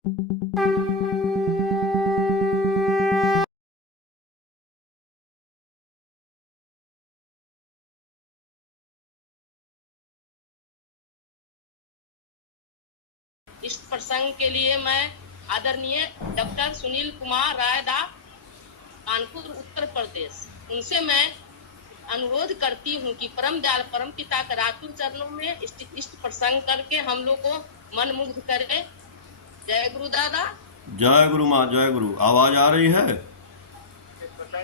इस प्रसंग के लिए मैं आदरणीय डॉक्टर सुनील कुमार रायदा, कानपुर उत्तर प्रदेश, उनसे मैं अनुरोध करती हूँ कि परम दयाल परम पिता के रातुल चरणों में इष्ट प्रसंग करके हम लोग को मन मुग्ध करे। जय गुरु दादा। जय गुरु माँ, जय गुरु। आवाज आ रही है?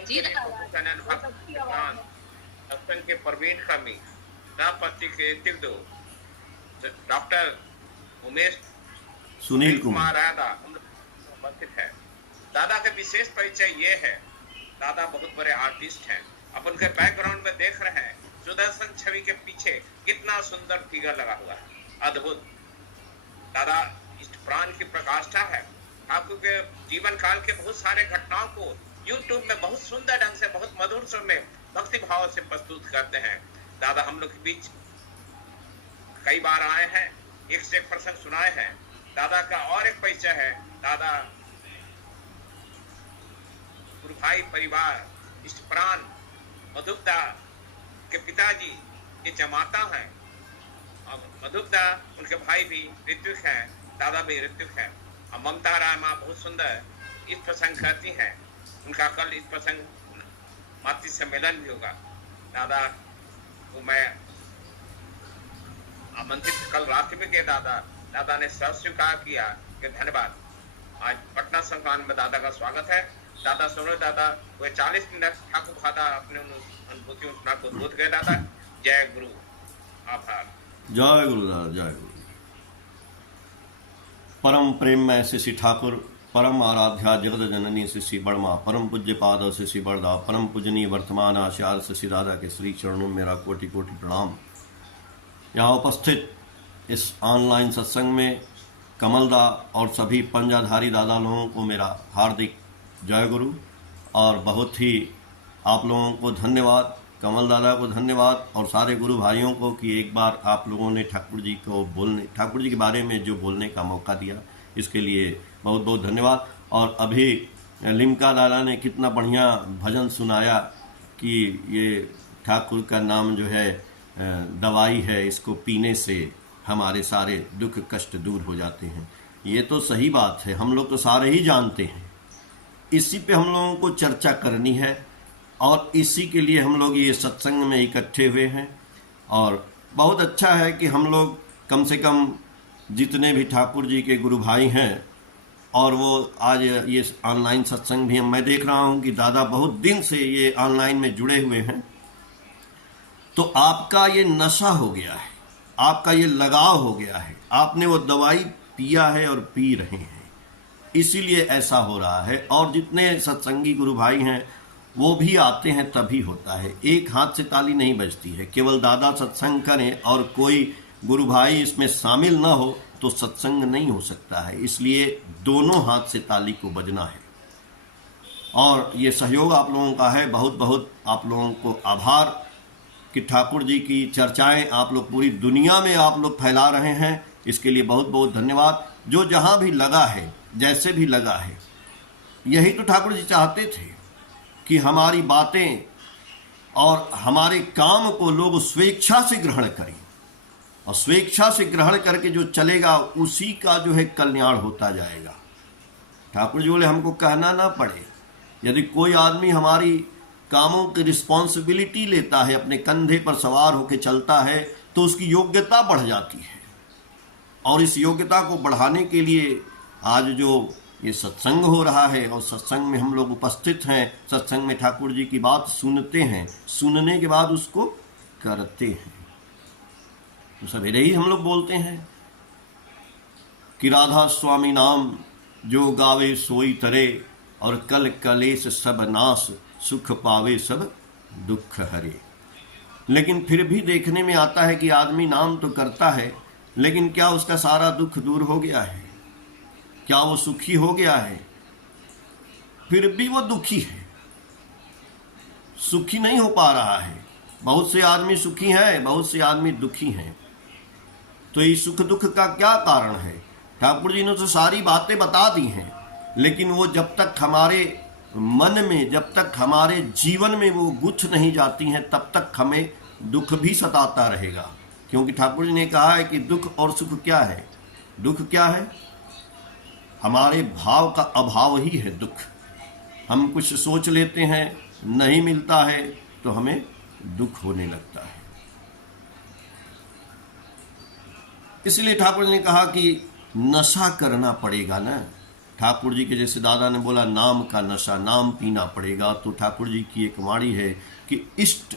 जी सत्संग के प्रवीण कमी रापति के तिगदो डॉक्टर उमेश सुनील कुमार रायदा उपस्थित है। दादा का विशेष परिचय ये है, दादा बहुत बड़े आर्टिस्ट हैं। अब उनके बैकग्राउंड में देख रहे हैं, सुदर्शन छवि के पीछे कितना सुंदर फिगर लगा हुआ है, अद्भुत। दादा इष्ट प्राण की प्रकाष्ठा है। आपके जीवन काल के बहुत सारे घटनाओं को यूट्यूब में बहुत सुंदर ढंग से, बहुत मधुर स्वर में, भक्ति भाव से प्रस्तुत करते हैं। दादा हम लोग के बीच कई बार आए हैं, एक से एक प्रसंग सुनाए हैं। दादा का और एक परिचय है, दादा गुरु भाई परिवार इष्ट प्राण मधुपदा के पिताजी के जमाता हैं, और मधुपदा उनके भाई भी ऋत्विक हैं, दादा भी ऋत्विक हैं। और ममता राय माँ बहुत सुंदर इस प्रसंग करती हैं। उनका कल इस प्रसंग मातृ सम्मेलन भी होगा। दादा को मैं आमंत्रित कल रात्रि में किया। दादा ने सब स्वीकार किया कि धन्यवाद। आज पटना संस्थान में दादा का स्वागत है। दादा सुनो, दादा वो 40 मिनट ठाकुर खादा अपने अनुभूतियों को बोध गए। दादा जय गुरु, आभार। जय गुरु दादा, जय गुरु। परम प्रेम में शिशि ठाकुर, परम आराध्या जगत जननी शिशि बड़मा, परम पूज्य पाद शिशि बड़दा, परम पूजनीय वर्तमान आचार्य शिशि दादा के श्री चरणों में मेरा कोटि कोटि प्रणाम। यहाँ उपस्थित इस ऑनलाइन सत्संग में कमलदा और सभी पंजाधारी दादा लोगों को मेरा हार्दिक जय गुरु और बहुत ही आप लोगों को धन्यवाद, कमल दादा को धन्यवाद और सारे गुरु भाइयों को कि एक बार आप लोगों ने ठाकुर जी के बारे में जो बोलने का मौका दिया, इसके लिए बहुत बहुत धन्यवाद। और अभी लिम्का दादा ने कितना बढ़िया भजन सुनाया कि ये ठाकुर का नाम जो है दवाई है, इसको पीने से हमारे सारे दुख कष्ट दूर हो जाते हैं। ये तो सही बात है, हम लोग तो सारे ही जानते हैं। इसी पे हम लोगों को चर्चा करनी है और इसी के लिए हम लोग ये सत्संग में इकट्ठे हुए हैं। और बहुत अच्छा है कि हम लोग कम से कम जितने भी ठाकुर जी के गुरु भाई हैं, और वो आज ये ऑनलाइन सत्संग भी मैं देख रहा हूँ कि दादा बहुत दिन से ये ऑनलाइन में जुड़े हुए हैं। तो आपका ये नशा हो गया है, आपका ये लगाव हो गया है, आपने वो दवाई पिया है और पी रहे हैं, इसीलिए ऐसा हो रहा है। और जितने सत्संगी गुरु भाई हैं वो भी आते हैं तभी होता है, एक हाथ से ताली नहीं बजती है। केवल दादा सत्संग करें और कोई गुरु भाई इसमें शामिल ना हो तो सत्संग नहीं हो सकता है। इसलिए दोनों हाथ से ताली को बजना है और ये सहयोग आप लोगों का है। बहुत बहुत आप लोगों को आभार कि ठाकुर जी की चर्चाएं आप लोग पूरी दुनिया में आप लोग फैला रहे हैं, इसके लिए बहुत बहुत धन्यवाद। जो जहां भी लगा है, जैसे भी लगा है, यही तो ठाकुर जी चाहते थे कि हमारी बातें और हमारे काम को लोग स्वेच्छा से ग्रहण करें, और स्वेच्छा से ग्रहण करके जो चलेगा उसी का जो है कल्याण होता जाएगा। ठाकुर जी बोले हमको कहना ना पड़े। यदि कोई आदमी हमारी कामों की रिस्पॉन्सिबिलिटी लेता है, अपने कंधे पर सवार होकर चलता है, तो उसकी योग्यता बढ़ जाती है। और इस योग्यता को बढ़ाने के लिए आज जो ये सत्संग हो रहा है और सत्संग में हम लोग उपस्थित हैं, सत्संग में ठाकुर जी की बात सुनते हैं, सुनने के बाद उसको करते हैं। तो सवेरे ही हम लोग बोलते हैं कि राधा स्वामी नाम जो गावे सोई तरे, और कल कलेश सब नाश, सुख पावे सब दुख हरे। लेकिन फिर भी देखने में आता है कि आदमी नाम तो करता है, लेकिन क्या उसका सारा दुख दूर हो गया है? क्या वो सुखी हो गया है? फिर भी वो दुखी है, सुखी नहीं हो पा रहा है। बहुत से आदमी सुखी हैं, बहुत से आदमी दुखी हैं। तो ये सुख दुख का क्या कारण है? ठाकुर जी ने तो सारी बातें बता दी हैं, लेकिन वो जब तक हमारे मन में, जब तक हमारे जीवन में वो गुथ नहीं जाती हैं, तब तक हमें दुख भी सताता रहेगा। क्योंकि ठाकुर जी ने कहा है कि दुख और सुख क्या है? दुख क्या है? हमारे भाव का अभाव ही है दुख। हम कुछ सोच लेते हैं, नहीं मिलता है तो हमें दुख होने लगता है। इसलिए ठाकुर जी ने कहा कि नशा करना पड़ेगा ना। ठाकुर जी के जैसे दादा ने बोला नाम का नशा, नाम पीना पड़ेगा, तो ठाकुर जी की एक वाणी है कि इष्ट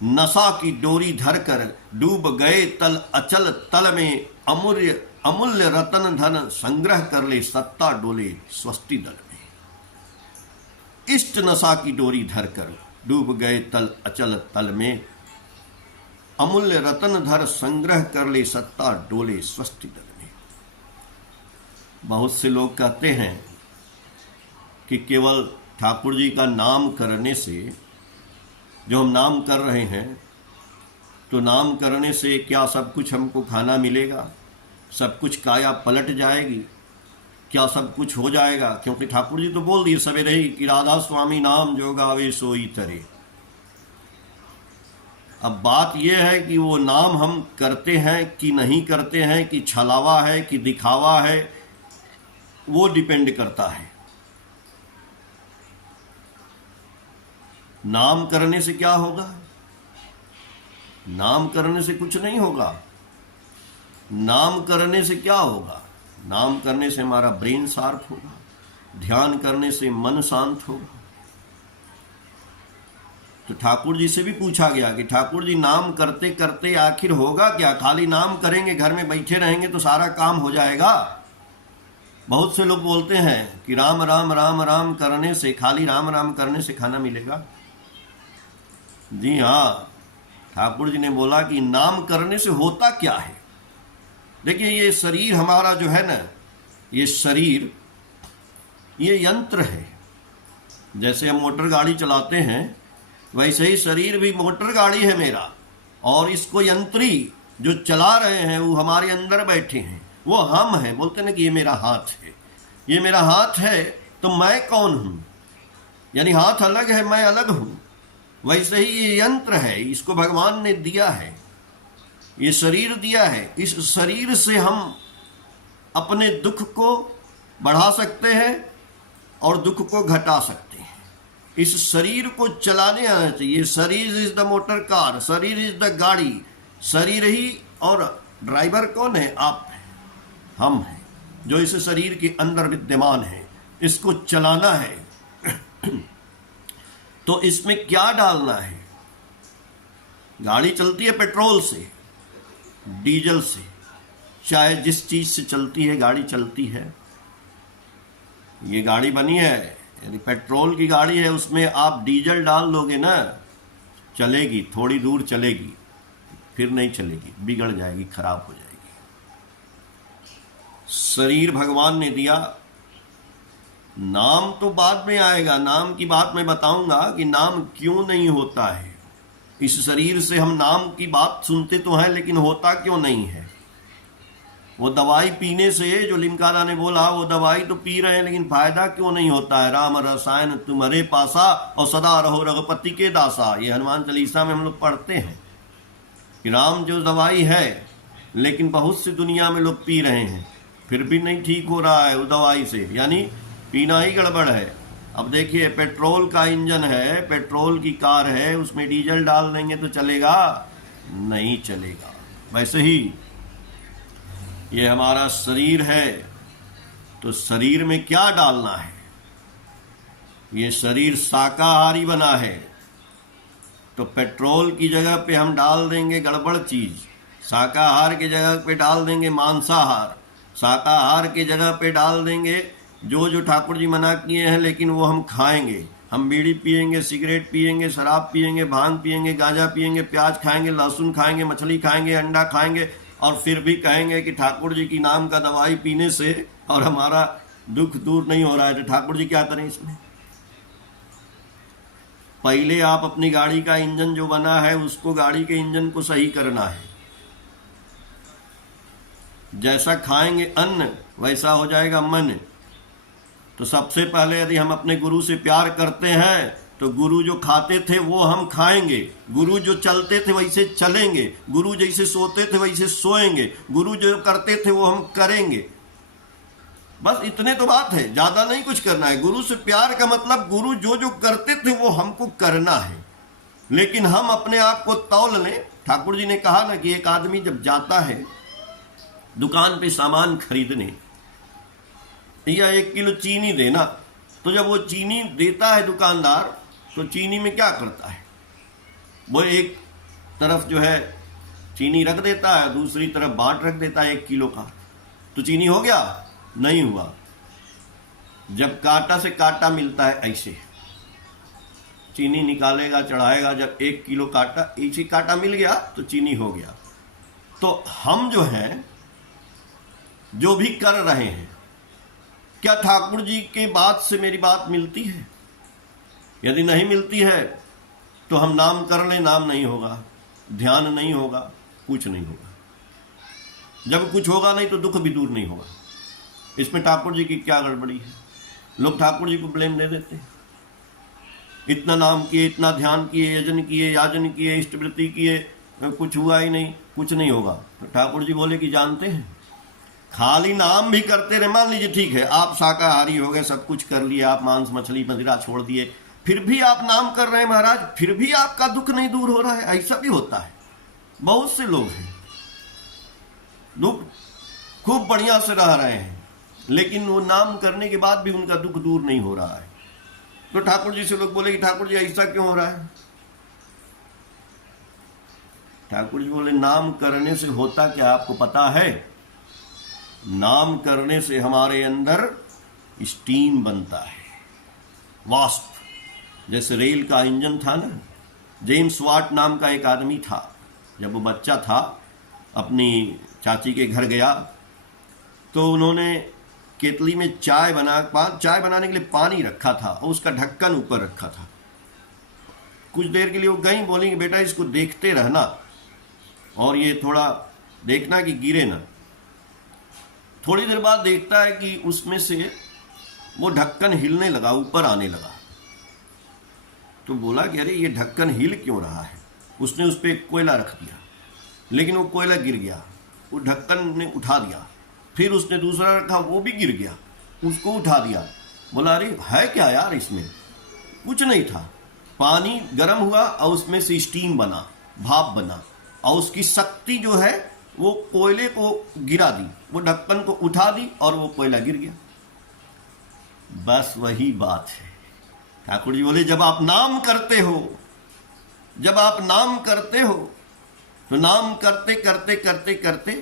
नशा की डोरी धरकर डूब गए तल अचल तल में, अमूल्य अमूल्य रतन धन संग्रह कर ले, सत्ता डोले स्वस्ति दल में। इष्ट नशा की डोरी धरकर डूब गए तल अचल तल में, अमूल्य रतन धर संग्रह कर ले, सत्ता डोले स्वस्ति दल में। बहुत से लोग कहते हैं कि केवल ठाकुर जी का नाम करने से, जो हम नाम कर रहे हैं, तो नाम करने से क्या सब कुछ हमको खाना मिलेगा? सब कुछ काया पलट जाएगी? क्या सब कुछ हो जाएगा? क्योंकि ठाकुर जी तो बोल दिए सवेरे ही कि राधा स्वामी नाम जो गावे सोई तरे। अब बात यह है कि वो नाम हम करते हैं कि नहीं करते हैं, कि छलावा है कि दिखावा है, वो डिपेंड करता है। नाम करने से क्या होगा? नाम करने से कुछ नहीं होगा। नाम करने से क्या होगा? नाम करने से हमारा ब्रेन शार्प होगा, ध्यान करने से मन शांत होगा। तो ठाकुर जी से भी पूछा गया कि ठाकुर जी नाम करते करते आखिर होगा क्या? खाली नाम करेंगे, घर में बैठे रहेंगे तो सारा काम हो जाएगा? बहुत से लोग बोलते हैं कि राम राम राम राम करने से, खाली राम राम करने से खाना मिलेगा। जी हाँ, ठाकुर जी ने बोला कि नाम करने से होता क्या है। देखिए, ये शरीर हमारा जो है ना, ये शरीर, ये यंत्र है। जैसे हम मोटर गाड़ी चलाते हैं, वैसे ही शरीर भी मोटर गाड़ी है मेरा, और इसको यंत्री जो चला रहे हैं वो हमारे अंदर बैठे हैं, वो हम हैं। बोलते ना कि ये मेरा हाथ है, ये मेरा हाथ है, तो मैं कौन हूँ? यानी हाथ अलग है, मैं अलग हूँ। वैसे ही ये यंत्र है, इसको भगवान ने दिया है, ये शरीर दिया है। इस शरीर से हम अपने दुख को बढ़ा सकते हैं और दुख को घटा सकते हैं। इस शरीर को चलाने आना चाहिए। शरीर इज द मोटर कार, शरीर इज द गाड़ी, शरीर ही, और ड्राइवर कौन है? आप हैं, हम हैं, जो इस शरीर के अंदर विद्यमान है। इसको चलाना है तो इसमें क्या डालना है? गाड़ी चलती है पेट्रोल से, डीजल से, चाहे जिस चीज से चलती है गाड़ी चलती है। ये गाड़ी बनी है, यदि पेट्रोल की गाड़ी है, उसमें आप डीजल डाल लोगे ना, चलेगी, थोड़ी दूर चलेगी, फिर नहीं चलेगी, बिगड़ जाएगी, खराब हो जाएगी। शरीर भगवान ने दिया, नाम तो बाद में आएगा। नाम की बात मैं बताऊंगा कि नाम क्यों नहीं होता है। इस शरीर से हम नाम की बात सुनते तो हैं, लेकिन होता क्यों नहीं है? वो दवाई पीने से, जो लिमकादा ने बोला, वो दवाई तो पी रहे हैं, लेकिन फायदा क्यों नहीं होता है? राम रसायन तुम्हारे पासा और सदा रहो रघुपति के दासा। ये हनुमान चालीसा में हम लोग पढ़ते हैं कि राम जो दवाई है, लेकिन बहुत सी दुनिया में लोग पी रहे हैं, फिर भी नहीं ठीक हो रहा है वो दवाई से, यानी पीना ही गड़बड़ है। अब देखिए, पेट्रोल का इंजन है, पेट्रोल की कार है, उसमें डीजल डाल देंगे तो चलेगा? नहीं चलेगा। वैसे ही ये हमारा शरीर है, तो शरीर में क्या डालना है? ये शरीर शाकाहारी बना है, तो पेट्रोल की जगह पे हम डाल देंगे गड़बड़ चीज, शाकाहार की जगह पे डाल देंगे मांसाहार, शाकाहार की जगह पे डाल देंगे जो ठाकुर जी मना किए हैं, लेकिन वो हम खाएंगे। हम बीड़ी पिएंगे, सिगरेट पिएंगे, शराब पिएंगे, भांग पिएंगे, गांजा पिएंगे, प्याज खाएंगे, लहसुन खाएंगे, मछली खाएंगे, अंडा खाएंगे, और फिर भी कहेंगे कि ठाकुर जी की नाम का दवाई पीने से और हमारा दुख दूर नहीं हो रहा है। तो ठाकुर जी क्या करें इसमें? पहले आप अपनी गाड़ी का इंजन जो बना है, उसको, गाड़ी के इंजन को सही करना है। जैसा खाएंगे अन्न वैसा हो जाएगा मन। तो सबसे पहले यदि हम अपने गुरु से प्यार करते हैं तो गुरु जो खाते थे वो हम खाएंगे, गुरु जो चलते थे वैसे चलेंगे, गुरु जैसे सोते थे वैसे सोएंगे, गुरु जो करते थे वो हम करेंगे। बस इतने तो बात है, ज्यादा नहीं कुछ करना है। गुरु से प्यार का मतलब गुरु जो जो करते थे वो हमको करना है, लेकिन हम अपने आप को तौल लें। ठाकुर जी ने कहा ना कि एक आदमी जब जाता है दुकान पे सामान खरीदने या 1 किलो चीनी देना, तो जब वो चीनी देता है दुकानदार तो चीनी में क्या करता है, वो एक तरफ जो है चीनी रख देता है, दूसरी तरफ बांट रख देता है 1 किलो का, तो चीनी हो गया? नहीं हुआ। जब कांटा से कांटा मिलता है ऐसे चीनी निकालेगा, चढ़ाएगा, जब 1 किलो कांटा एक ही कांटा मिल गया तो चीनी हो गया। तो हम जो हैं जो भी कर रहे हैं, क्या ठाकुर जी के बात से मेरी बात मिलती है? यदि नहीं मिलती है तो हम नाम कर लें, नाम नहीं होगा, ध्यान नहीं होगा, कुछ नहीं होगा। जब कुछ होगा नहीं तो दुख भी दूर नहीं होगा। इसमें ठाकुर जी की क्या गड़बड़ी है? लोग ठाकुर जी को ब्लेम दे देते हैं। इतना नाम किए, इतना ध्यान किए, यजन किए, याजन किए, इष्टवृत्ति किए, कुछ हुआ ही नहीं, कुछ नहीं होगा। तो ठाकुर जी बोले कि जानते हैं, खाली नाम भी करते रहे, मान लीजिए ठीक है आप शाकाहारी हो गए, सब कुछ कर लिए, आप मांस मछली मदिरा छोड़ दिए, फिर भी आप नाम कर रहे हैं महाराज, फिर भी आपका दुख नहीं दूर हो रहा है। ऐसा भी होता है, बहुत से लोग हैं दुख खूब बढ़िया से रह रहे हैं, लेकिन वो नाम करने के बाद भी उनका दुख दूर नहीं हो रहा है। तो ठाकुर जी से लोग बोले कि ठाकुर जी ऐसा क्यों हो रहा है? ठाकुर जी बोले नाम करने से होता क्या आपको पता है? नाम करने से हमारे अंदर स्टीम बनता है, वाष्प। जैसे रेल का इंजन था ना, जेम्स वाट नाम का एक आदमी था, जब वो बच्चा था अपनी चाची के घर गया तो उन्होंने केतली में चाय बनाने के लिए पानी रखा था और उसका ढक्कन ऊपर रखा था। कुछ देर के लिए वो गई, बोली बेटा इसको देखते रहना और ये थोड़ा देखना कि गिरे ना। थोड़ी देर बाद देखता है कि उसमें से वो ढक्कन हिलने लगा, ऊपर आने लगा। तो बोला कि अरे ये ढक्कन हिल क्यों रहा है? उसने उस पर कोयला रख दिया, लेकिन वो कोयला गिर गया, वो ढक्कन ने उठा दिया। फिर उसने दूसरा रखा, वो भी गिर गया, उसको उठा दिया। बोला अरे है क्या यार इसमें? कुछ नहीं था, पानी गर्म हुआ और उसमें से स्टीम बना, भाप बना, और उसकी शक्ति जो है वो कोयले को गिरा दी, वो ढक्कन को उठा दी और वो कोयला गिर गया। बस वही बात है। ठाकुर जी बोले जब आप नाम करते हो, जब आप नाम करते हो तो नाम करते करते करते करते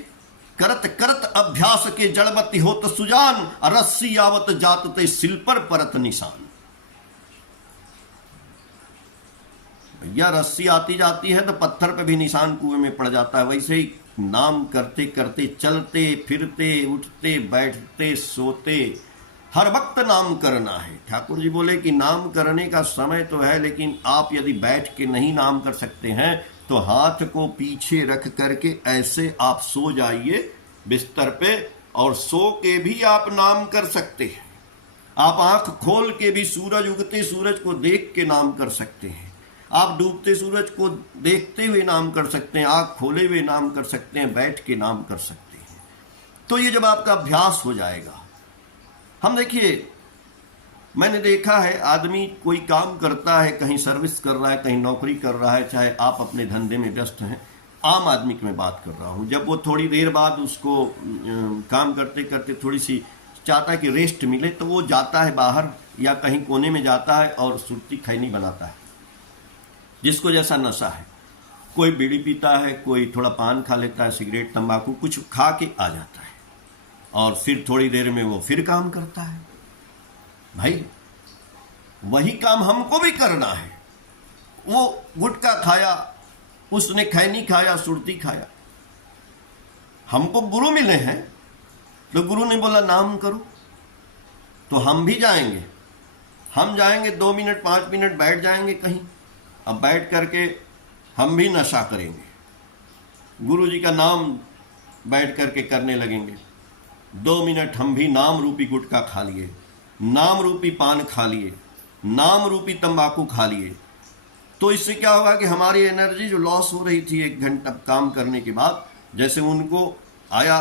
करत करत अभ्यास के जड़बती हो तो सुजान, रस्सी आवत जातते सिल पर परत निशान। भैया रस्सी आती जाती है तो पत्थर पे भी निशान कुएं में पड़ जाता है। वैसे ही नाम करते करते, चलते फिरते, उठते बैठते सोते, हर वक्त नाम करना है। ठाकुर जी बोले कि नाम करने का समय तो है, लेकिन आप यदि बैठ के नहीं नाम कर सकते हैं तो हाथ को पीछे रख करके ऐसे आप सो जाइए बिस्तर पे, और सो के भी आप नाम कर सकते हैं। आप आंख खोल के भी सूरज उगते सूरज को देख के नाम कर सकते हैं। आप डूबते सूरज को देखते हुए नाम कर सकते हैं, आंख खोले हुए नाम कर सकते हैं, बैठ के नाम कर सकते हैं। तो ये जब आपका अभ्यास हो जाएगा, हम देखिए मैंने देखा है आदमी कोई काम करता है, कहीं सर्विस कर रहा है, कहीं नौकरी कर रहा है, चाहे आप अपने धंधे में व्यस्त हैं, आम आदमी की मैं बात कर रहा हूँ, जब वो थोड़ी देर बाद उसको काम करते करते थोड़ी सी चाहता है कि रेस्ट मिले, तो वो जाता है बाहर या कहीं कोने में जाता है और सुरती खैनी बनाता है। जिसको जैसा नशा है, कोई बीड़ी पीता है, कोई थोड़ा पान खा लेता है, सिगरेट तंबाकू कुछ खा के आ जाता है, और फिर थोड़ी देर में वो फिर काम करता है। भाई वही काम हमको भी करना है। वो गुटखा खाया, उसने खैनी खाया, सुरती खाया, हमको गुरु मिले हैं तो गुरु ने बोला नाम करो, तो हम भी जाएंगे। हम जाएंगे 2 मिनट 5 मिनट बैठ जाएंगे कहीं, अब बैठ करके हम भी नशा करेंगे, गुरु जी का नाम बैठ करके करने लगेंगे। 2 मिनट हम भी नाम रूपी गुटखा खा लिए, नाम रूपी पान खा लिए, नाम रूपी तंबाकू खा लिए, तो इससे क्या होगा कि हमारी एनर्जी जो लॉस हो रही थी 1 घंटा काम करने के बाद, जैसे उनको आया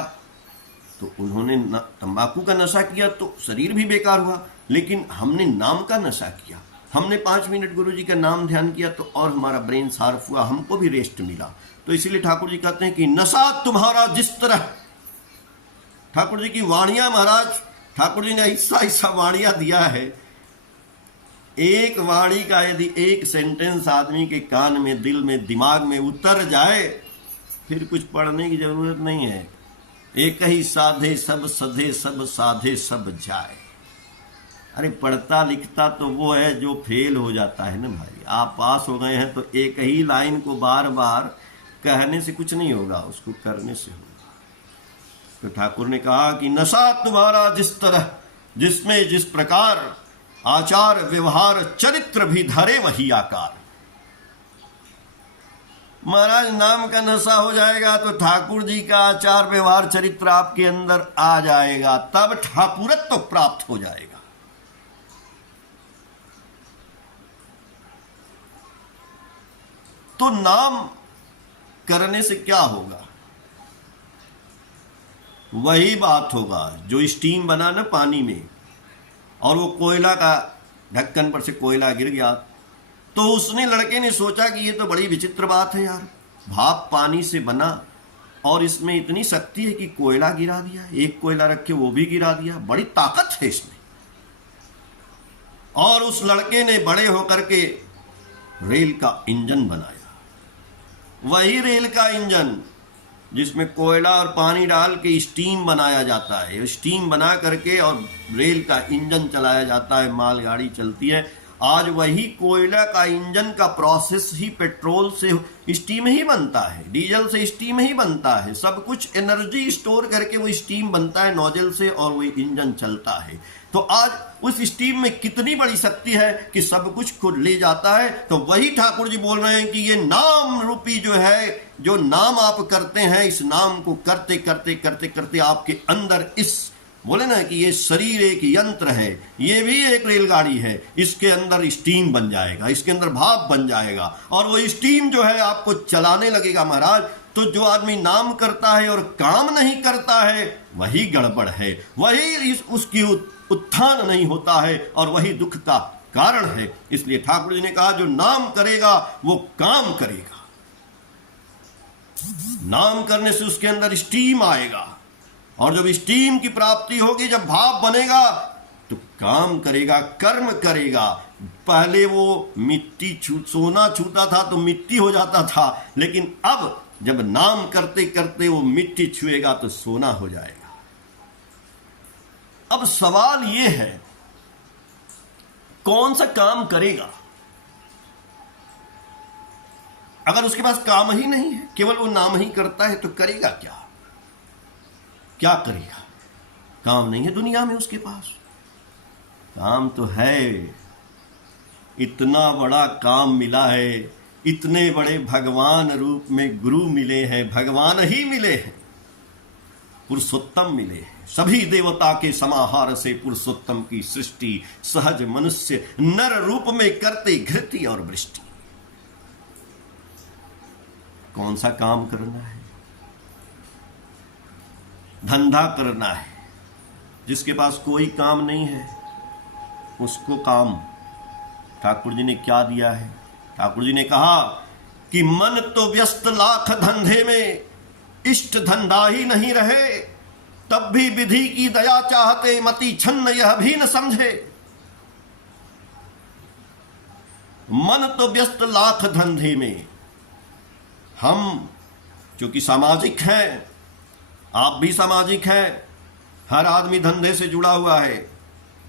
तो उन्होंने तंबाकू का नशा किया तो शरीर भी बेकार हुआ, लेकिन हमने नाम का नशा किया, हमने 5 मिनट गुरुजी का नाम ध्यान किया तो और हमारा ब्रेन शार्प हुआ, हमको भी रेस्ट मिला। तो इसीलिए ठाकुर जी कहते हैं कि नशा तुम्हारा जिस तरह, ठाकुर जी की वाणियां महाराज, ठाकुर जी ने ऐसा ऐसा वाणियां दिया है, एक वाणी का यदि एक सेंटेंस आदमी के कान में, दिल में, दिमाग में उतर जाए, फिर कुछ पढ़ने की जरूरत नहीं है। एक ही साधे सब सधे, सब साधे सब जाए। अरे पढ़ता लिखता तो वो है जो फेल हो जाता है ना भाई। आप पास हो गए हैं तो एक ही लाइन को बार बार कहने से कुछ नहीं होगा, उसको करने से होगा। तो ठाकुर ने कहा कि नशा तुम्हारा जिस तरह, जिसमें जिस प्रकार आचार व्यवहार चरित्र भी धरे वही आकार। महाराज नाम का नशा हो जाएगा तो ठाकुर जी का आचार व्यवहार चरित्र आपके अंदर आ जाएगा, तब ठाकुरत्व तो प्राप्त हो जाएगा। तो नाम करने से क्या होगा? वही बात होगा जो स्टीम बना ना पानी में, और वो कोयला का ढक्कन पर से कोयला गिर गया, तो उसने लड़के ने सोचा कि ये तो बड़ी विचित्र बात है यार, भाप पानी से बना और इसमें इतनी शक्ति है कि कोयला गिरा दिया, एक कोयला रखे वो भी गिरा दिया, बड़ी ताकत है इसमें। और उस लड़के ने बड़े होकर के रेल का इंजन बनाया। वही रेल का इंजन जिसमें कोयला और पानी डाल के स्टीम बनाया जाता है, स्टीम बना करके और रेल का इंजन चलाया जाता है, मालगाड़ी चलती है। आज वही कोयला का इंजन का प्रोसेस ही पेट्रोल से स्टीम ही बनता है, डीजल से स्टीम ही बनता है, सब कुछ एनर्जी स्टोर करके वो स्टीम बनता है नोजल से और वो इंजन चलता है। तो आज उस स्टीम में कितनी बड़ी शक्ति है कि सब कुछ खुद ले जाता है। तो वही ठाकुर जी बोल रहे हैं कि ये नाम रूपी जो है, जो नाम आप करते हैं, इस नाम को करते करते करते करते आपके अंदर इस, बोले ना कि ये शरीर एक यंत्र है, ये भी एक रेलगाड़ी है, इसके अंदर स्टीम बन जाएगा, इसके अंदर भाप बन जाएगा और वो स्टीम जो है आपको चलाने लगेगा महाराज। तो जो आदमी नाम करता है और काम नहीं करता है वही गड़बड़ है, वही उसकी उत्थान नहीं होता है और वही दुख का कारण है। इसलिए ठाकुर जी ने कहा जो नाम करेगा वो काम करेगा। नाम करने से उसके अंदर स्टीम आएगा और जब स्टीम की प्राप्ति होगी, जब भाप बनेगा तो काम करेगा, कर्म करेगा। पहले वो मिट्टी सोना छूता था तो मिट्टी हो जाता था, लेकिन अब जब नाम करते करते वो मिट्टी छुएगा तो सोना हो जाएगा। अब सवाल ये है कौन सा काम करेगा? अगर उसके पास काम ही नहीं है, केवल वो नाम ही करता है, तो करेगा क्या? क्या करेगा? काम नहीं है दुनिया में उसके पास। काम तो है, इतना बड़ा काम मिला है, इतने बड़े भगवान रूप में गुरु मिले हैं, भगवान ही मिले हैं, पुरुषोत्तम मिले हैं। सभी देवता के समाहार से पुरुषोत्तम की सृष्टि सहज मनुष्य नर रूप में करते घृति और वृष्टि। कौन सा काम करना है? धंधा करना है। जिसके पास कोई काम नहीं है उसको काम ठाकुर जी ने क्या दिया है? ठाकुर जी ने कहा कि मन तो व्यस्त लाख धंधे में, इष्ट धंधा ही नहीं रहे, तब भी विधि की दया चाहते, मति छन्न यह भी न समझे। मन तो व्यस्त लाख धंधे में। हम चूंकि सामाजिक हैं, आप भी सामाजिक हैं, हर आदमी धंधे से जुड़ा हुआ है।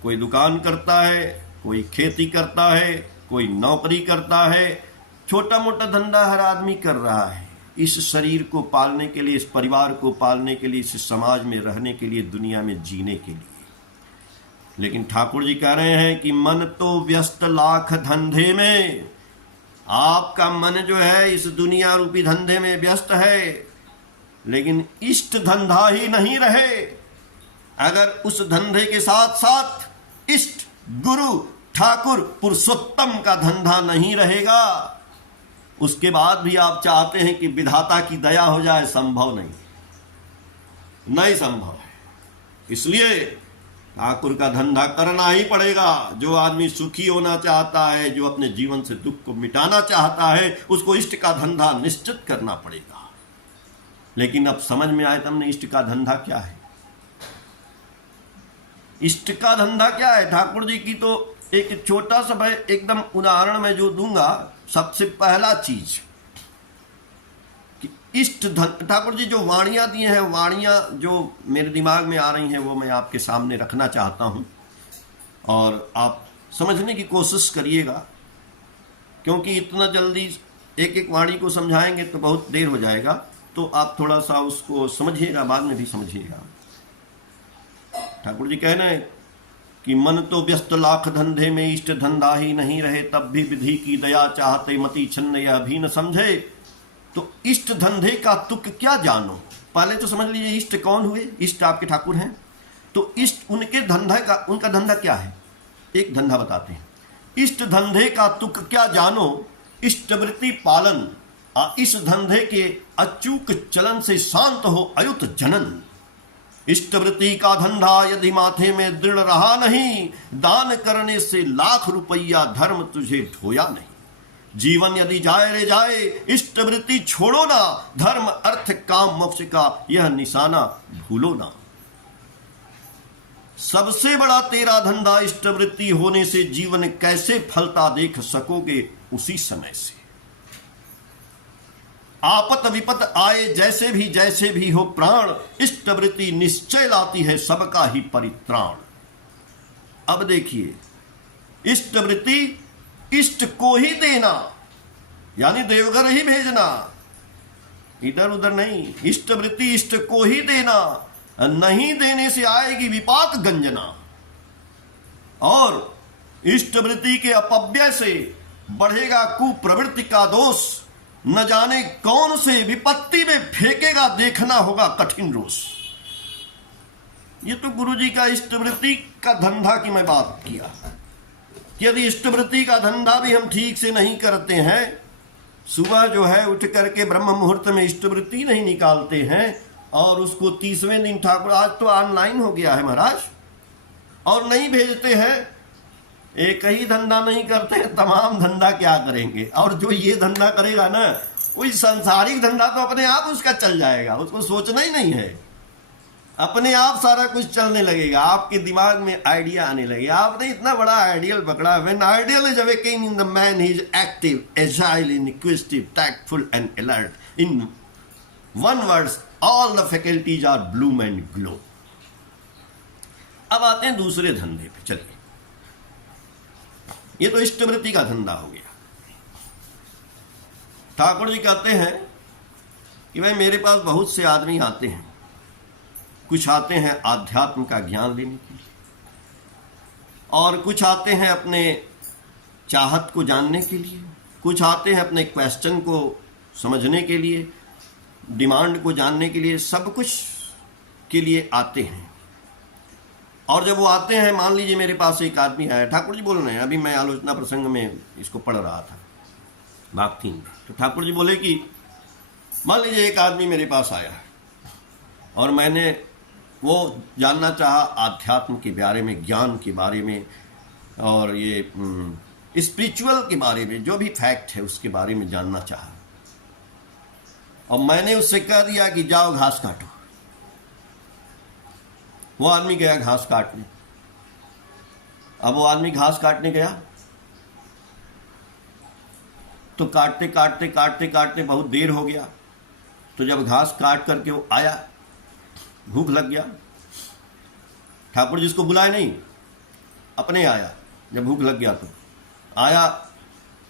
कोई दुकान करता है, कोई खेती करता है, कोई नौकरी करता है, छोटा मोटा धंधा हर आदमी कर रहा है, इस शरीर को पालने के लिए, इस परिवार को पालने के लिए, इस समाज में रहने के लिए, दुनिया में जीने के लिए। लेकिन ठाकुर जी कह रहे हैं कि मन तो व्यस्त लाख धंधे में। आपका मन जो है इस दुनिया रूपी धंधे में व्यस्त है, लेकिन इष्ट धंधा ही नहीं रहे। अगर उस धंधे के साथ साथ इष्ट, गुरु, ठाकुर, पुरुषोत्तम का धंधा नहीं रहेगा, उसके बाद भी आप चाहते हैं कि विधाता की दया हो जाए, संभव नहीं संभव है। इसलिए ठाकुर का धंधा करना ही पड़ेगा। जो आदमी सुखी होना चाहता है, जो अपने जीवन से दुख को मिटाना चाहता है, उसको इष्ट का धंधा निश्चित करना पड़ेगा। लेकिन अब समझ में आए तुमने इष्ट का धंधा क्या है। इष्ट का धंधा क्या है? ठाकुर जी की तो एक छोटा सा मैं एकदम उदाहरण में जो दूंगा, सबसे पहला चीज कि इष्ट धन, ठाकुर जी जो वाणियां दिए हैं, वाणियां जो मेरे दिमाग में आ रही हैं, वो मैं आपके सामने रखना चाहता हूं और आप समझने की कोशिश करिएगा, क्योंकि इतना जल्दी एक एक वाणी को समझाएंगे तो बहुत देर हो जाएगा। तो आप थोड़ा सा उसको समझिएगा, बाद में भी समझिएगा। ठाकुर जी कह रहे हैं कि मन तो व्यस्त लाख धंधे में, इष्ट धंधा ही नहीं रहे, तब भी विधि की दया चाहते मति छन्न यह भी न समझे। तो इष्ट धंधे का तुक क्या जानो। पहले तो समझ लीजिए इष्ट कौन हुए। इष्ट आपके ठाकुर हैं, तो इष्ट उनके धंधा का, उनका धंधा क्या है, एक धंधा बताते हैं। इष्ट धंधे का तुक क्या जानो, इष्टवृत्ति पालन, इस धंधे के अचूक चलन से शांत हो अयुत जनन। इष्टवृत्ति का धंधा यदि माथे में दृढ़ रहा नहीं, दान करने से लाख रुपया धर्म तुझे ढोया नहीं। जीवन यदि जाए रे जाए, इष्टवृत्ति छोड़ो ना, धर्म अर्थ काम मोक्ष का यह निशाना भूलो ना। सबसे बड़ा तेरा धंधा इष्टवृत्ति होने से जीवन कैसे फलता देख सकोगे उसी समय से। आपत विपत आए जैसे भी हो प्राण, इष्टवृत्ति निश्चय लाती है सबका ही परित्राण। अब देखिए, इष्टवृत्ति इष्ट को ही देना, यानी देवघर ही भेजना, इधर उधर नहीं। इष्टवृत्ति इष्ट को ही देना, नहीं देने से आएगी विपाक गंजना। और इष्टवृत्ति के अपव्यय से बढ़ेगा कुप्रवृत्ति का दोष, न जाने कौन से विपत्ति में फेंकेगा देखना होगा कठिन रोष। ये तो गुरुजी का इष्टवृत्ति का धंधा की मैं बात किया कि यदि इष्टवृत्ति का धंधा भी हम ठीक से नहीं करते हैं, सुबह जो है उठ करके ब्रह्म मुहूर्त में इष्टवृत्ति नहीं निकालते हैं और उसको 30वें दिन ठाकुर, आज तो ऑनलाइन हो गया है महाराज, और नहीं भेजते हैं, एक ही धंधा नहीं करते हैं, तमाम धंधा क्या करेंगे। और जो ये धंधा करेगा ना, वही सांसारिक धंधा तो अपने आप उसका चल जाएगा, उसको सोचना ही नहीं है, अपने आप सारा कुछ चलने लगेगा। आपके दिमाग में आइडिया आने लगेगा। आपने इतना बड़ा आइडियल पकड़ा। When ideal is awakening in the man, he is active, agile, inquisitive, tactful and alert. In one words, all the faculties are bloom and glow. अब आते हैं दूसरे धंधे पे। चलिए, ये तो इष्टवृत्ति का धंधा हो गया। ठाकुर जी कहते हैं कि भाई मेरे पास बहुत से आदमी आते हैं, कुछ आते हैं आध्यात्म का ज्ञान लेने के लिए, और कुछ आते हैं अपने चाहत को जानने के लिए, कुछ आते हैं अपने क्वेश्चन को समझने के लिए, डिमांड को जानने के लिए, सब कुछ के लिए आते हैं। और जब वो आते हैं, मान लीजिए मेरे पास एक आदमी आया, ठाकुर जी बोल रहे हैं, अभी मैं आलोचना प्रसंग में इसको पढ़ रहा था भाग 3 में, तो ठाकुर जी बोले कि मान लीजिए एक आदमी मेरे पास आया और मैंने वो जानना चाहा आध्यात्म के बारे में, ज्ञान के बारे में, और ये स्पिरिचुअल के बारे में, जो भी फैक्ट है उसके बारे में जानना चाहा। और मैंने उससे कह दिया कि जाओ घास काटो। वो आदमी गया घास काटने। अब वो आदमी घास काटने गया तो काटते काटते काटते काटते बहुत देर हो गया। तो जब घास काट करके वो आया, भूख लग गया। ठाकुर जी उसको बुलाए नहीं, अपने आया। जब भूख लग गया तो आया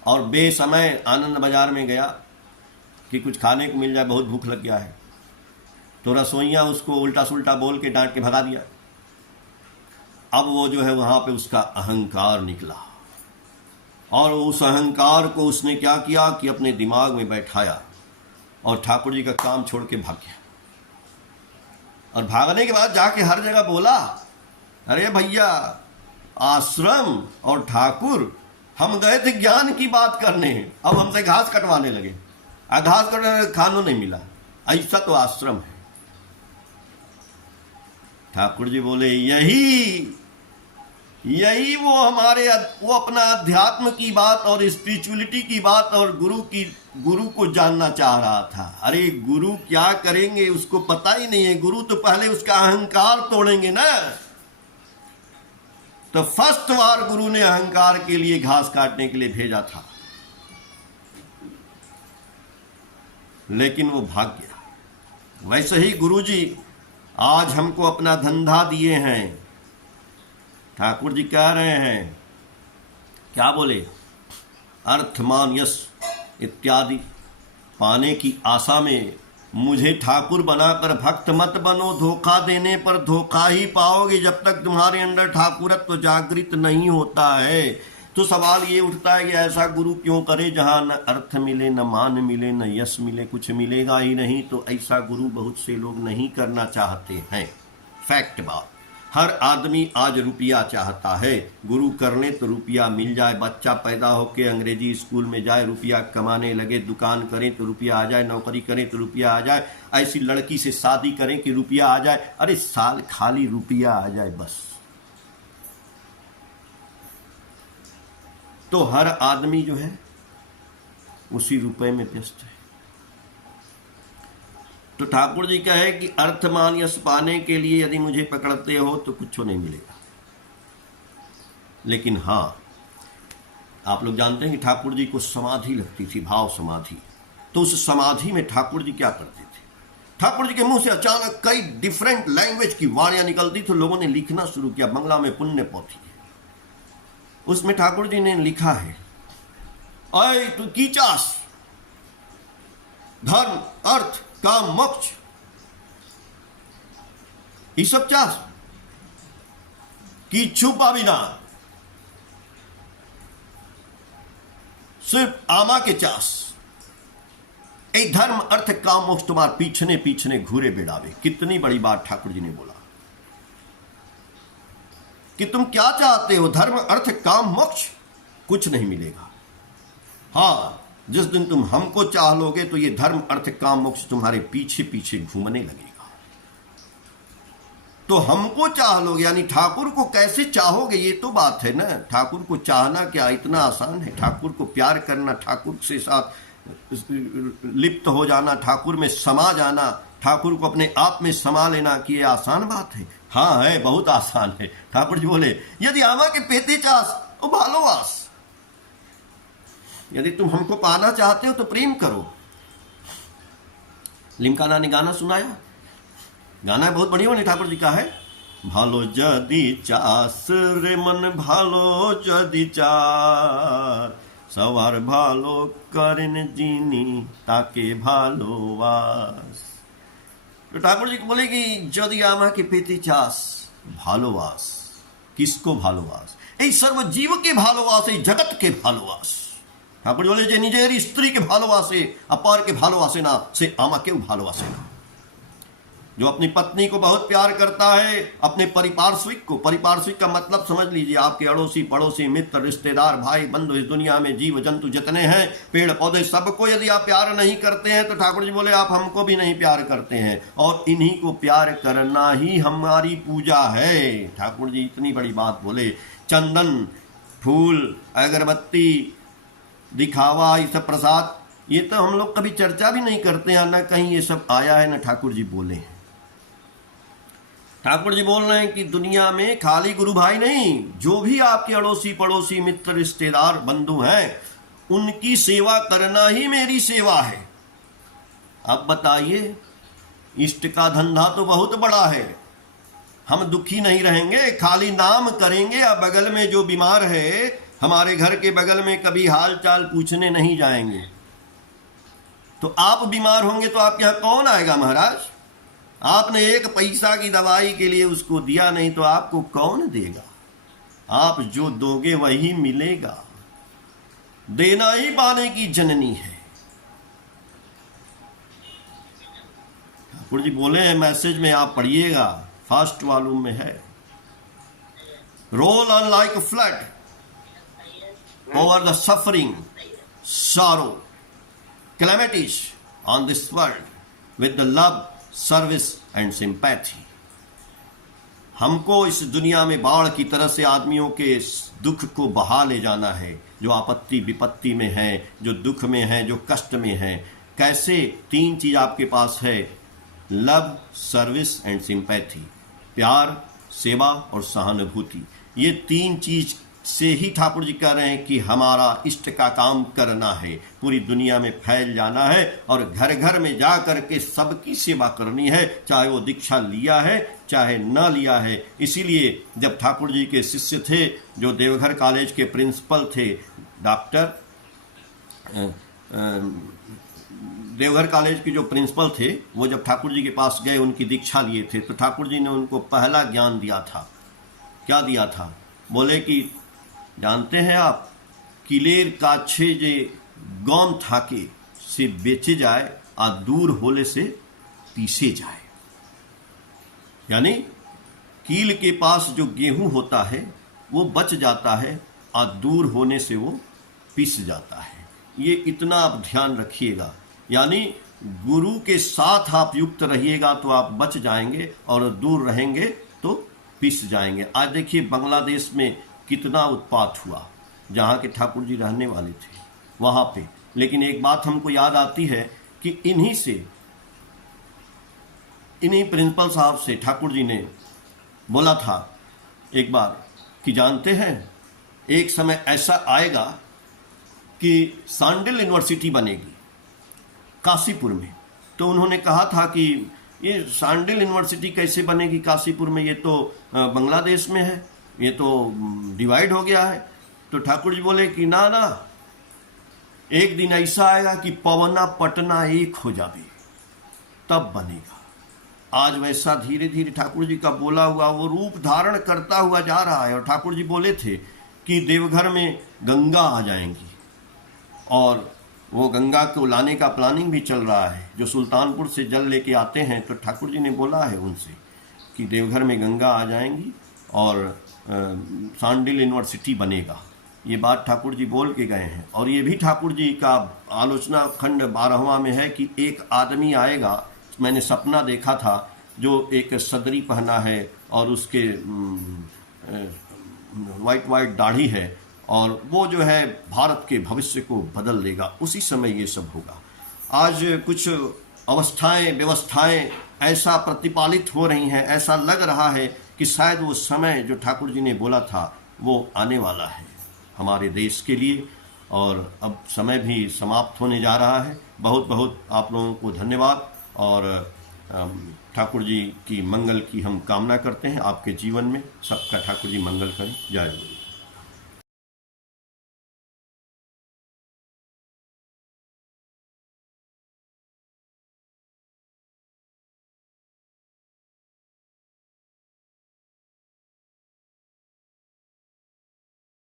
और बेसमय आनंद बाजार में गया कि कुछ खाने को मिल जाए, बहुत भूख लग गया है। तो रसोइया उसको उल्टा सुल्टा बोल के डांट के भगा दिया। अब वो जो है वहां पे उसका अहंकार निकला, और उस अहंकार को उसने क्या किया कि अपने दिमाग में बैठाया और ठाकुर जी का काम छोड़ के भाग गया। और भागने के बाद जाके हर जगह बोला, अरे भैया आश्रम और ठाकुर, हम गए थे ज्ञान की बात करने, अब हमसे घास कटवाने लगे, घास कटवाने खानों नहीं मिला, ऐसा तो आश्रम है। ठाकुर जी बोले यही वो अपना अध्यात्म की बात और स्पिरिचुअलिटी की बात और गुरु को जानना चाह रहा था। अरे गुरु क्या करेंगे उसको पता ही नहीं है, गुरु तो पहले उसका अहंकार तोड़ेंगे ना। तो फर्स्ट बार गुरु ने अहंकार के लिए घास काटने के लिए भेजा था, लेकिन वो भाग गया। वैसे ही गुरु जी आज हमको अपना धंधा दिए हैं। ठाकुर जी कह रहे हैं, क्या बोले, अर्थ मान यश इत्यादि पाने की आशा में मुझे ठाकुर बनाकर भक्त मत बनो, धोखा देने पर धोखा ही पाओगे जब तक तुम्हारे अंदर ठाकुरत्व जागृत नहीं होता है। तो सवाल ये उठता है कि ऐसा गुरु क्यों करे जहां न अर्थ मिले, न मान मिले, न यश मिले, कुछ मिलेगा ही नहीं। तो ऐसा गुरु बहुत से लोग नहीं करना चाहते हैं। फैक्ट बात, हर आदमी आज रुपया चाहता है। गुरु कर ले तो रुपया मिल जाए, बच्चा पैदा होके अंग्रेजी स्कूल में जाए, रुपया कमाने लगे, दुकान करें तो रुपया आ जाए, नौकरी करें तो रुपया आ जाए, ऐसी लड़की से शादी करें कि रुपया आ जाए। अरे साल खाली रुपया आ जाए बस। तो हर आदमी जो है उसी रुपए में व्यस्त है। तो ठाकुर जी कहे कि अर्थ मान यश पाने के लिए यदि मुझे पकड़ते हो तो कुछ नहीं मिलेगा। लेकिन हाँ, आप लोग जानते हैं कि ठाकुर जी को समाधि लगती थी, भाव समाधि। तो उस समाधि में ठाकुर जी क्या करते थे, ठाकुर जी के मुंह से अचानक कई डिफरेंट लैंग्वेज की वाणियां निकलती थी। लोगों ने लिखना शुरू किया, बंगला में पुण्य पोथी, उसमें ठाकुर जी ने लिखा है, अय तू कीचास, धर्म अर्थ काम मोक्ष ये सब चास की छुपा बिना सिर्फ आमा के चास। ए धर्म अर्थ काम मोक्ष तुम्हार पीछने पीछने घूरे बेड़ावे। कितनी बड़ी बात ठाकुर जी ने बोला कि तुम क्या चाहते हो, धर्म अर्थ काम मोक्ष, कुछ नहीं मिलेगा। हाँ, जिस दिन तुम हमको चाह लोगे तो ये धर्म अर्थ काम मोक्ष तुम्हारे पीछे पीछे घूमने लगेगा। तो हमको चाह लोगे यानी ठाकुर को कैसे चाहोगे, ये तो बात है ना। ठाकुर को चाहना क्या इतना आसान है? ठाकुर को प्यार करना, ठाकुर से साथ लिप्त हो जाना, ठाकुर में समा जाना, ठाकुर को अपने आप में समा लेना, कि ये आसान बात है? हाँ है, बहुत आसान है। ठाकुर जी बोले, यदि आमा के पेते चास तो भालोवास। यदि तुम हमको पाना चाहते हो तो प्रेम करो। लिमकाना ने गाना सुनाया, गाना बहुत बढ़िया बने, ठाकुर जी का है, भालो जदि चास रे मन भालो जदि चार, सवार भालो करन जीनी ताके भालोवास। तो ठाकुर जी को बोले कि यदि आमा के पेते चास, भालोवास। किसको भालोवास? ए सर्व जीव के भालोवास, जगत के भालोवास। ठाकुर बोले जे निजेरी स्त्री के भालोवासे अपार के भालोवासे ना से आमा के भालोवासे ना। जो अपनी पत्नी को बहुत प्यार करता है, अपने परिपार्श्विक को, परिपार्श्विक का मतलब समझ लीजिए आपके अड़ोसी पड़ोसी मित्र रिश्तेदार भाई बंधु, इस दुनिया में जीव जंतु जितने हैं, पेड़ पौधे, सबको यदि आप प्यार नहीं करते हैं तो ठाकुर जी बोले आप हमको भी नहीं प्यार करते हैं। और इन्हीं को प्यार करना ही हमारी पूजा है। ठाकुर जी इतनी बड़ी बात बोले। चंदन, फूल, अगरबत्ती, दिखावा, ये सब प्रसाद, ये तो हम लोग कभी चर्चा भी नहीं करते हैं, ना कहीं ये सब आया है, ना ठाकुर जी बोले हैं। ठाकुर जी बोल रहे हैं कि दुनिया में खाली गुरु भाई नहीं, जो भी आपके अड़ोसी पड़ोसी मित्र रिश्तेदार बंधु हैं, उनकी सेवा करना ही मेरी सेवा है। अब बताइए, इष्ट का धंधा तो बहुत बड़ा है। हम दुखी नहीं रहेंगे, खाली नाम करेंगे या बगल में जो बीमार है हमारे घर के बगल में कभी हाल चाल पूछने नहीं जाएंगे। तो आप बीमार होंगे तो आपके यहाँ कौन आएगा महाराज? आपने एक पैसा की दवाई के लिए उसको दिया नहीं तो आपको कौन देगा? आप जो दोगे वही मिलेगा। देना ही पाने की जननी है। ठाकुर जी बोले हैं मैसेज में, आप पढ़िएगा, फर्स्ट वॉल्यूम में है। Roll on like a flood over the suffering, sorrow, calamities on this world with the love, service and sympathy। हमको इस दुनिया में बाढ़ की तरह से आदमियों के दुख को बहा ले जाना है, जो आपत्ति विपत्ति में है, जो दुख में है, जो कष्ट में है। कैसे? 3 चीज आपके पास है, लव, सर्विस एंड सिंपैथी, प्यार, सेवा और सहानुभूति। ये 3 चीज से ही ठाकुर जी कह रहे हैं कि हमारा इष्ट का काम करना है, पूरी दुनिया में फैल जाना है और घर घर में जा करके सबकी सेवा करनी है, चाहे वो दीक्षा लिया है चाहे न लिया है। इसीलिए जब ठाकुर जी के शिष्य थे, जो देवघर कॉलेज के प्रिंसिपल थे, डॉक्टर देवघर कॉलेज के जो प्रिंसिपल थे, वो जब ठाकुर जी के पास गए, उनकी दीक्षा लिए थे, तो ठाकुर जी ने उनको पहला ज्ञान दिया था। क्या दिया था? बोले कि जानते हैं आप, किलेर काछे जे गौम थाके से बेचे जाए आ दूर होले से पीसे जाए। यानी कील के पास जो गेहूं होता है वो बच जाता है और दूर होने से वो पिस जाता है। ये इतना आप ध्यान रखिएगा। यानी गुरु के साथ आप युक्त रहिएगा तो आप बच जाएंगे और दूर रहेंगे तो पिस जाएंगे। आज देखिए बांग्लादेश में कितना उत्पात हुआ, जहाँ के ठाकुर जी रहने वाले थे वहाँ पे। लेकिन एक बात हमको याद आती है कि इन्हीं प्रिंसिपल साहब से ठाकुर जी ने बोला था एक बार कि जानते हैं एक समय ऐसा आएगा कि सांडिल यूनिवर्सिटी बनेगी काशीपुर में। तो उन्होंने कहा था कि ये सांडिल यूनिवर्सिटी कैसे बनेगी काशीपुर में, ये तो बांग्लादेश में है, ये तो डिवाइड हो गया है। तो ठाकुर जी बोले कि ना ना, एक दिन ऐसा आएगा कि पवना पटना एक हो जावे, तब बनेगा। आज वैसा धीरे धीरे ठाकुर जी का बोला हुआ वो रूप धारण करता हुआ जा रहा है। और ठाकुर जी बोले थे कि देवघर में गंगा आ जाएंगी और वो गंगा को लाने का प्लानिंग भी चल रहा है। जो सुल्तानपुर से जल लेके आते हैं, तो ठाकुर जी ने बोला है उनसे कि देवघर में गंगा आ जाएंगी और सांडिल यूनिवर्सिटी बनेगा। ये बात ठाकुर जी बोल के गए हैं। और ये भी ठाकुर जी का आलोचना खंड 12वां में है कि एक आदमी आएगा, मैंने सपना देखा था, जो एक सदरी पहना है और उसके वाइट दाढ़ी है, और वो जो है भारत के भविष्य को बदल देगा। उसी समय ये सब होगा। आज कुछ अवस्थाएं व्यवस्थाएं ऐसा प्रतिपालित हो रही हैं, ऐसा लग रहा है कि शायद वो समय जो ठाकुर जी ने बोला था वो आने वाला है हमारे देश के लिए। और अब समय भी समाप्त होने जा रहा है। बहुत बहुत आप लोगों को धन्यवाद। और ठाकुर जी की मंगल की हम कामना करते हैं। आपके जीवन में सबका ठाकुर जी मंगल करें। जय गुरु।